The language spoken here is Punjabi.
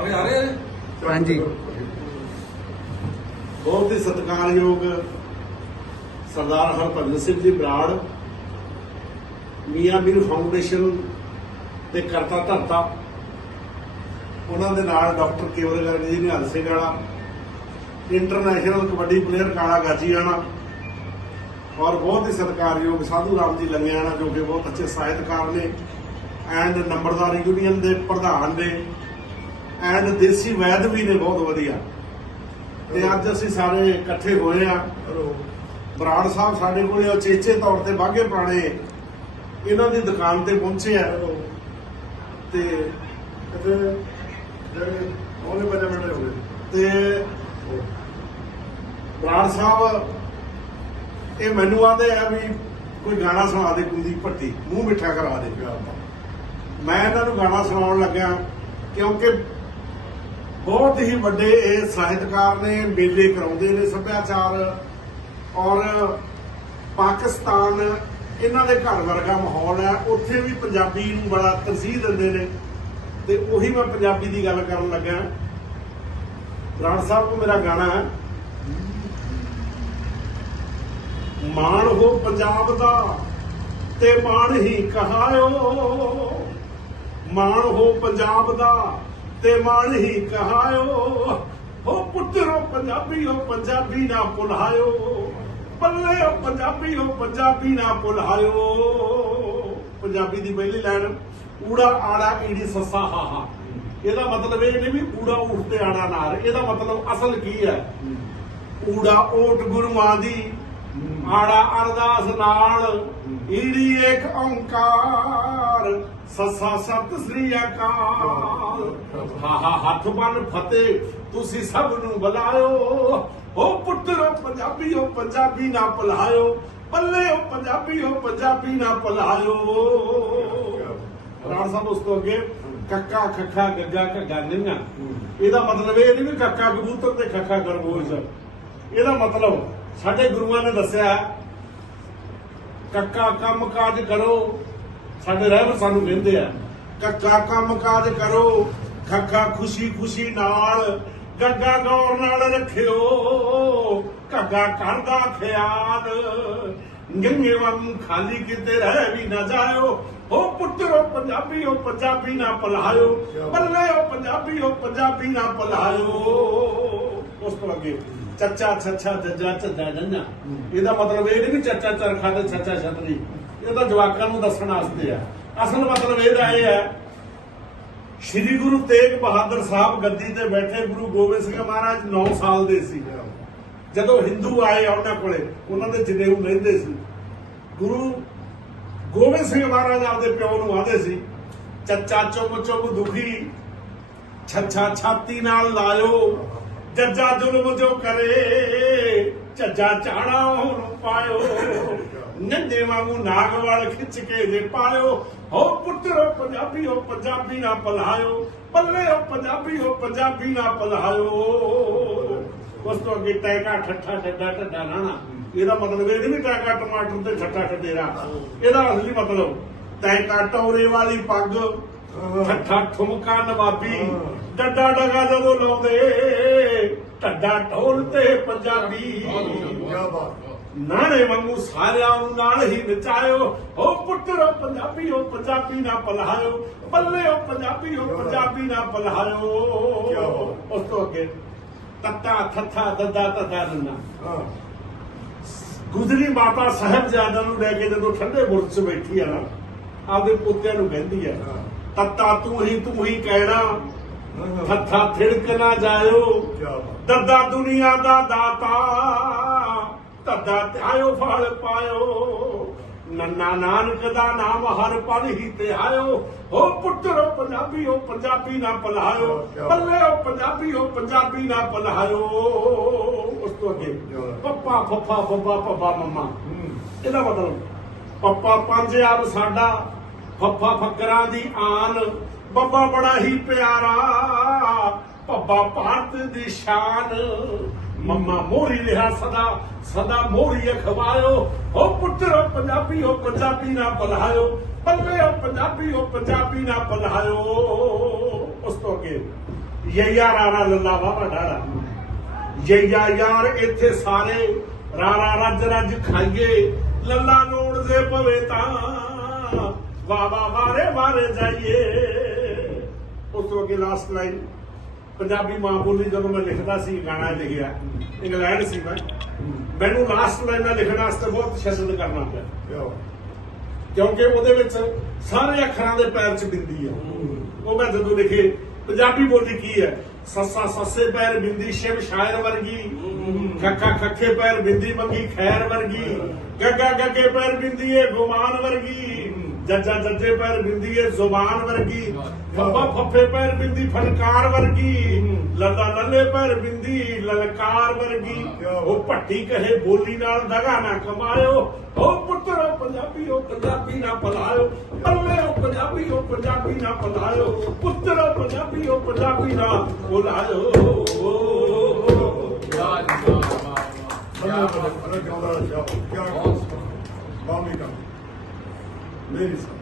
ਅਰੇ ਆ ਰਹੇ ਹਾਂਜੀ। ਬਹੁਤ ਹੀ ਸਤਿਕਾਰਯੋਗ ਸਰਦਾਰ ਹਰਭਜਨ ਸਿੰਘ ਜੀ ਬਰਾੜ ਮੀਆਂ ਮੀਰ ਫਾਊਂਡੇਸ਼ਨ ਦੇ ਕਰਤਾ ਧਰਤਾ। ਉਹਨਾਂ ਦੇ ਨਾਲ ਡਾਕਟਰ ਕੇਵਲ ਗਰਗ ਜੀ ਨਿਹਾਲ ਸਿੰਘ ਵਾਲਾ ਇੰਟਰਨੈਸ਼ਨਲ ਕਬੱਡੀ ਪਲੇਅਰ ਕਾਲਾ ਗਾਜੀਆਣਾ ਔਰ ਬਹੁਤ ਹੀ ਸਤਿਕਾਰਯੋਗ ਸਾਧੂ ਰਾਮ ਜੀ ਲੰਗਿਆਣਾ ਜੋ ਕਿ ਬਹੁਤ ਅੱਛੇ ਸਾਹਿਤਕਾਰ ਨੇ ਐਂਡ ਨੰਬਰਦਾਰ ਯੂਨੀਅਨ ਦੇ ਪ੍ਰਧਾਨ ਨੇ। ਐਂਡ ਦੇਸੀ ਵੈਦ ਵੀ ਨੇ, ਬਹੁਤ ਵਧੀਆ। ਤੇ ਅੱਜ ਅਸੀਂ ਸਾਰੇ ਇਕੱਠੇ ਹੋਏ ਆ ਬਰਾੜ ਸਾਹਿਬ ਸਾਡੇ ਕੋਲੇ ਉਚੇਚੇ ਤੌਰ ਤੇ ਬਾਗੇ ਪੁਰਾਣੇ ਇਹਨਾਂ ਦੀ ਦੁਕਾਨ ਤੇ ਪਹੁੰਚੇ ਆ। ਤੇ ਕਿਤੇ ਜਿਹੜੇ ਉਹਨੇ ਬਜਾ ਮਿੰਟ ਹੋ ਗਏ। ਤੇ ਬਰਾੜ ਸਾਹਿਬ, ਇਹ ਮੈਨੂੰ ਆਂਦੇ ਆ ਵੀ ਕੋਈ ਗਾਣਾ ਸੁਣਾ ਦੇ ਕੁਲਦੀਪ ਭੱਟੀ। ਮੂੰਹ ਮਿੱਠਾ ਕਰਾ ਦੇ ਪਿਆ ਮੈਂ ਇਹਨਾਂ ਨੂੰ ਗਾਣਾ ਸੁਣਾਉਣ ਲੱਗਿਆ ਕਿਉਂਕਿ ਬਹੁਤ ਹੀ ਵੱਡੇ ਇਹ ਸਾਹਿਤਕਾਰ ਨੇ ਮੇਲੇ ਕਰਾਉਂਦੇ ਨੇ ਸੱਭਿਆਚਾਰ ਔਰ ਪਾਕਿਸਤਾਨ ਇਹਨਾਂ ਦੇ ਘਰ ਵਰਗਾ ਮਾਹੌਲ ਹੈ। ਉੱਥੇ ਵੀ ਪੰਜਾਬੀ ਨੂੰ ਬੜਾ ਤਰਜੀਹ ਦਿੰਦੇ ਨੇ। ਤੇ ਉਹੀ ਮੈਂ ਪੰਜਾਬੀ ਦੀ ਗੱਲ ਕਰਨ ਲੱਗਾ ਰਾਣ ਸਾਹਿਬ ਕੋ ਮੇਰਾ ਗਾਣਾ ਹੈ। ਮਾਣ ਹੋ ਪੰਜਾਬ ਦਾ ਤੇ ਮਾਣ ਹੀ ਕਹਾਇਓ। ਮਾਣ ਹੋ ਪੰਜਾਬ ਦਾ ਤੇ ਮਾਣ ਹੀ ਕਹਾਇਓ। ਹੋ ਪੁੱਤਰੋ ਪੰਜਾਬੀ ਹੋ ਪੰਜਾਬੀ ਨਾ ਭੁਲਾਇਓ। ਬੱਲੇ ਹੋ ਪੰਜਾਬੀ ਹੋ ਪੰਜਾਬੀ ਨਾ ਭੁਲਾਇਓ। ਪੰਜਾਬੀ ਦੀ ਪਹਿਲੀ ਲਾਈਨ ਊੜਾ ਆੜਾ ਈੜੀ ਸੱਸਾ ਹਾਹਾ ਇਹਦਾ ਮਤਲਬ ਇਹ ਨਹੀਂ ਵੀ ਊੜਾ ਊਠ ਤੇ ਆੜਾ ਨਾਰ। ਇਹਦਾ ਮਤਲਬ ਅਸਲ ਕੀ ਹੈ? ਊੜਾ ਓਟ ਗੁਰੂਆਂ ਦੀ ਆੜਾ ਅਰਦਾਸ ਨਾਲ ਈੜੀ ਏਕ ਓੰਕਾਰ। ਸੱਸਾ ਸਤ ਸ੍ਰੀ ਅਕਾਲ। ਹਾ ਹਾ, ਹੱਥ ਬੰਨ ਫਤਿਹ, ਤੁਸੀਂ ਸਭ ਨੂੰ ਬੁਲਾਇਓ। ਹੋ ਪੁੱਤਰੋ ਪੰਜਾਬੀ ਹੋ ਪੰਜਾਬੀ ਨਾ ਭੁਲਾਇਓ। ਬੱਲੇ ਹੋ ਪੰਜਾਬੀ ਪੰਜਾਬੀ ਨਾ ਭੁਲਾਇਓ। ਰਾਣ ਸਾਹਿਬ, ਉਸ ਤੋਂ ਅੱਗੇ ਕੱਕਾ, ਖੱਖਾ, ਗੱਗਾ, ਘੱਗਾ ਨਿੰਗਾ ਇਹਦਾ ਮਤਲਬ ਇਹ ਨਹੀਂ ਵੀ ਕੱਕਾ ਕਬੂਤਰ ਤੇ ਖੱਖਾ ਖਰਗੋਸ਼। ਇਹਦਾ ਮਤਲਬ ਸਾਡੇ ਗੁਰੂਆਂ ਨੇ ਦੱਸਿਆ, ਕੱਕਾ ਕੰਮ ਕਾਜ ਕਰੋ ਸਾਡੇ ਰਹਿਬਰ ਸਾਨੂੰ ਕਹਿੰਦੇ ਆ। ਕੱਕਾ ਕੰਮ ਕਾਜ ਕਰੋ ਖੱਖਾ ਖੁਸ਼ੀ ਖੁਸ਼ੀ ਨਾਲ, ਗੱਗਾ ਗੌਰ ਨਾਲ ਰੱਖਿਓ ਘੱਗਾ ਕਰਦਾ ਖਿਆਲ। ਗੰਗੇ ਵਾਂਗੂ ਖਾਲੀ ਕਿਤੇ ਰਹਿ ਵੀ ਨਾ ਜਾਇਓ, ਹੋ ਪੁੱਤਰੋ ਪੰਜਾਬੀ ਓ ਪੰਜਾਬੀ ਨਾ ਭੁਲਾਇਓ, ਬੱਲੇ ਓ ਪੰਜਾਬੀ ਓ ਪੰਜਾਬੀ ਨਾ ਭੁਲਾਇਓ। ਉਸ ਤੋਂ ਅੱਗੇ ਚੱਚਾ, ਛੱਛਾ, ਜੱਜਾ, ਝੱਜਾ ਜੰਨਾ ਇਹਦਾ ਮਤਲਬ ਇਹ ਨਹੀਂ ਵੀ ਚੱਚਾ ਚਰਖਾ ਤੇ ਛੱਛਾ, ਛਤਰੀ। ਇਹ ਤਾਂ ਜਵਾਕਾਂ ਨੂੰ ਦੱਸਣ ਵਾਸਤੇ ਆ। ਅਸਲ ਮਤਲਬ ਇਹਦਾ ਇਹ ਹੈ, ਸ਼੍ਰੀ ਗੁਰੂ ਤੇਗ ਬਹਾਦਰ ਸਾਹਿਬ ਗੱਦੀ ਤੇ ਬੈਠੇ ਗੁਰੂ ਗੋਬਿੰਦ ਸਿੰਘ ਮਹਾਰਾਜ 9 ਸਾਲ ਦੇ ਸੀ। ਜਦੋਂ ਹਿੰਦੂ ਆਏ ਉਹਨਾਂ ਕੋਲੇ, ਉਹਨਾਂ ਦੇ ਜਨੇਊ ਲੈਂਦੇ ਸੀ। ਗੁਰੂ ਗੋਬਿੰਦ ਸਿੰਘ ਮਹਾਰਾਜ ਆਪਦੇ ਪਿਓ ਨੂੰ ਆਦੇ ਸੀ, ਚੱਚਾ ਚੁੱਪ ਚੁੱਪ ਦੁਖੀ, ਛੱਛਾ, ਛਾਤੀ ਨਾਲ ਲਾਇਓ। ਜੱਜਾ ਜ਼ੁਲਮ ਜੋ ਕਰੇ, ਝੱਜਾ ਚਾਣਾ ਉਹਨੂੰ ਪਾਇਓ ਨੰਦੇ ਵਾਂਗੂ ਨਾਗ ਵਾਲ ਖਿੱਚ ਕੇ ਜੇ ਪਾਲਿਓ ਹੋ ਪੁੱਤਰੋ, ਪੰਜਾਬੀ, ਹੋ ਪੰਜਾਬੀ ਨਾ ਭਲਾਇਓ। ਬੱਲੇ, ਹੋ ਪੰਜਾਬੀ ਹੋ ਪੰਜਾਬੀ ਨਾ ਭਲਾਇਓ। ਉਸ ਤੋਂ ਅੱਗੇ ਟੈਕਾ, ਠੱਠਾ ਡੱਡਾ ਢੱਡਾ ਨਾਣਾ ਇਹਦਾ ਮਤਲਬ ਇਹ ਨਹੀਂ ਵੀ ਟੈਕਾ, ਟਮਾਟਰ ਤੇ ਠੱਠਾ ਠੱਡੇਰਾ ਇਹਦਾ ਅਸਲੀ ਮਤਲਬ, ਟੈਕਾ, ਟੌਰੇ ਵਾਲੀ ਪੱਗ ਠੱਠਾ ਠੁਮਕਾ ਨਵਾਬੀ ਡੱਡਾ ਡਗਾ ਜਦੋਂ ਲਾਉਂਦੇ ਢੱਡਾ ਢੋਲ ਤੇ ਪੰਜਾਬੀ। ਨਾਣੇ ਵਾਂਗੂ ਸਾਰਿਆਂ ਨੂੰ ਨਾਲ ਹੀ ਨਚਾਇਓ ਹੋ ਪੁੱਤਰੋ ਪੰਜਾਬੀ ਹੋ ਪੰਜਾਬੀ ਨਾ ਭਲਾਇਓ ਬੱਲੇ ਹੋ ਪੰਜਾਬੀ ਹੋ ਪੰਜਾਬੀ ਨਾ ਭਲਾਇਓ। ਉਸ ਤੋਂ ਅੱਗੇ ਤੱਤਾ ਥੱਥਾ ਦੱਦਾ ਤੱਤਾ ਨੰਨਾ। ਗੁਜਰੀ ਮਾਤਾ ਸਾਹਿਬਜ਼ਾਦਾ ਨੂੰ ਲੈ ਕੇ ਜਦੋਂ ਠੰਡੇ ਬੁਰਜ 'ਚ ਬੈਠੀ ਆ ਨਾ ਆਪਦੇ ਪੁੱਤਿਆਂ ਨੂੰ ਕਹਿੰਦੀ ਆ ਤੱਤਾ ਤੂੰ ਹੀ ਤੂੰ ਹੀ ਕਹਿਣਾ। ਥੱਥਾ ਥਿੜਕ ਨਾ ਜਾਇਓ। ਦੱਦਾ ਦੁਨੀਆ ਦਾ ਦਾਤਾ। ਤੱਦਾ ਧਿਆਇਓ ਫਲ ਪਾਇਓ। ਨੰਨਾ ਨਾਨਕ ਦਾ ਨਾਮ ਹਰ ਪਲ ਹੀ ਤੇ ਆਇਓ ਹੋ ਪੁੱਤਰੋ ਪੰਜਾਬੀ ਹੋ ਪੰਜਾਬੀ ਨਾ ਭਲਾਇਓ। ਬੱਲੇ ਹੋ ਪੰਜਾਬੀ ਹੋ ਪੰਜਾਬੀ ਨਾ ਭਲਾਇਓ। ਉਸ ਤੋਂ ਅੱਗੇ ਪੱਪਾ ਫੱਫਾ ਬੱਬਾ ਪੱਪਾ ਮੰਮਾ। ਇਹਦਾ ਮਤਲਬ ਪੱਪਾ ਪੰਜ ਯਾਰ ਸਾਡਾ ਫੱਫਾ ਫੱਕਰਾਂ ਦੀ ਆਨ, ਬੱਬਾ ਬੜਾ ਹੀ ਪਿਆਰਾ ਪੱਬਾ ਭਾਰਤ ਦੀ ਸ਼ਾਨ। ਮੰਮਾ ਮੋਰੀ ਰਿਹਾ ਸਦਾ ਸਦਾ ਮੋਰੀ ਅਖਵਾਇਓ। ਹੋ ਪੁੱਤਰੋ ਪੰਜਾਬੀ, ਹੋ ਪੰਜਾਬੀ ਨਾ ਭਲਾਇਓ ਬੱਲੇ, ਹੋ ਪੰਜਾਬੀ ਹੋ ਪੰਜਾਬੀ ਨਾ ਭਲਾਇਓ ਉਸ ਤੋਂ ਅੱਗੇ, ਯਈਆ ਰਾਣਾ ਲੱਲਾ ਵਾਵਾ ਡਾੜਾ ਯਈਆ ਯਾਰ ਇੱਥੇ ਸਾਰੇ ਰਾਣਾ ਰੱਜ ਰੱਜ ਖਾਈਏ। ਲੱਲਾ ਲੋੜ ਦੇ ਪਵੇ ਤਾਂ। ਵਾਵਾ ਵਾਰੇ ਵਾਰੇ ਜਾਈਏ। ਉਸ ਤੋਂ ਅੱਗੇ ਲਾਸਟ ਲਾਈਨ ਪੰਜਾਬੀ ਮਾਂ ਬੋਲੀ ਜਦੋਂ ਮੈਂ ਲਿਖਦਾ ਸੀ, ਗਾਣਾ ਲਿਖਿਆ, ਇੰਗਲੈਂਡ ਸੀ ਮੈਂ। ਮੈਨੂੰ ਲਾਸਟ ਲਾਈਨਾਂ ਲਿਖਣ ਵਾਸਤੇ ਬਹੁਤ ਸ਼ਸਦ ਕਰਨਾ ਪਿਆ। ਕਿਉਂਕਿ ਉਹਦੇ ਵਿੱਚ ਸਾਰੇ ਅੱਖਰਾਂ ਦੇ ਪੈਰ 'ਚ ਬਿੰਦੀ ਹੈ ਉਹ ਮੈਂ ਜਦੋਂ ਲਿਖੇ, ਪੰਜਾਬੀ ਬੋਲੀ ਕੀ ਹੈ? ਸੱਸਾ ਸੱਸੇ ਪੈਰ ਬਿੰਦੀ, ਸ਼ਿਵ ਸ਼ਾਇਰ ਵਰਗੀ। ਖੱਖਾ ਖੱਖੇ ਪੈਰ ਬਿੰਦੀ ਮੰਗੀ, ਖੈਰ ਵਰਗੀ। ਗੱਗਾ ਗੱਗੇ ਪੈਰ ਬਿੰਦੀ ਏ, ਗੁਮਾਨ ਵਰਗੀ। ਜੱਜਾ ਜੱਜੇ ਪੈਰ ਬਿੰਦੀ ਏ ਜ਼ੁਬਾਨ ਵਰਗੀ ਫੱਫਾ ਫੱਫੇ ਪੈਰ ਬਿੰਦੀ ਫਨਕਾਰ ਵਰਗੀ ਲੱਲਾ ਲੱਲੇ ਪੈਰ ਬਿੰਦੀ ਲਲਕਾਰ ਵਰਗੀ ਉਹ ਭੱਟੀ ਕਹੇ ਬੋਲੀ ਨਾਲ ਦਗਾ ਨਾ ਕਮਾਇਓ ਉਹ ਪੁੱਤਰੋ ਪੰਜਾਬੀ ਉਹ ਪੰਜਾਬੀ ਨਾ ਪਲਾਇਓ ਬੱਲੇ ਉਹ ਪੰਜਾਬੀ ਉਹ ਪੰਜਾਬੀ ਨਾ ਪਲਾਇਓ ਪੁੱਤਰੋ ਪੰਜਾਬੀ ਉਹ ਪੰਜਾਬੀ ਨਾ ਬੁਲਾਇਓ ਬੰਦਾ ਬੜਾ ਗਾਉਂਦਾ ਸ਼ਾਹ ਕਿਆ ਬਾਮੀ ਕਾ ਮੇਰੀ ਸਾ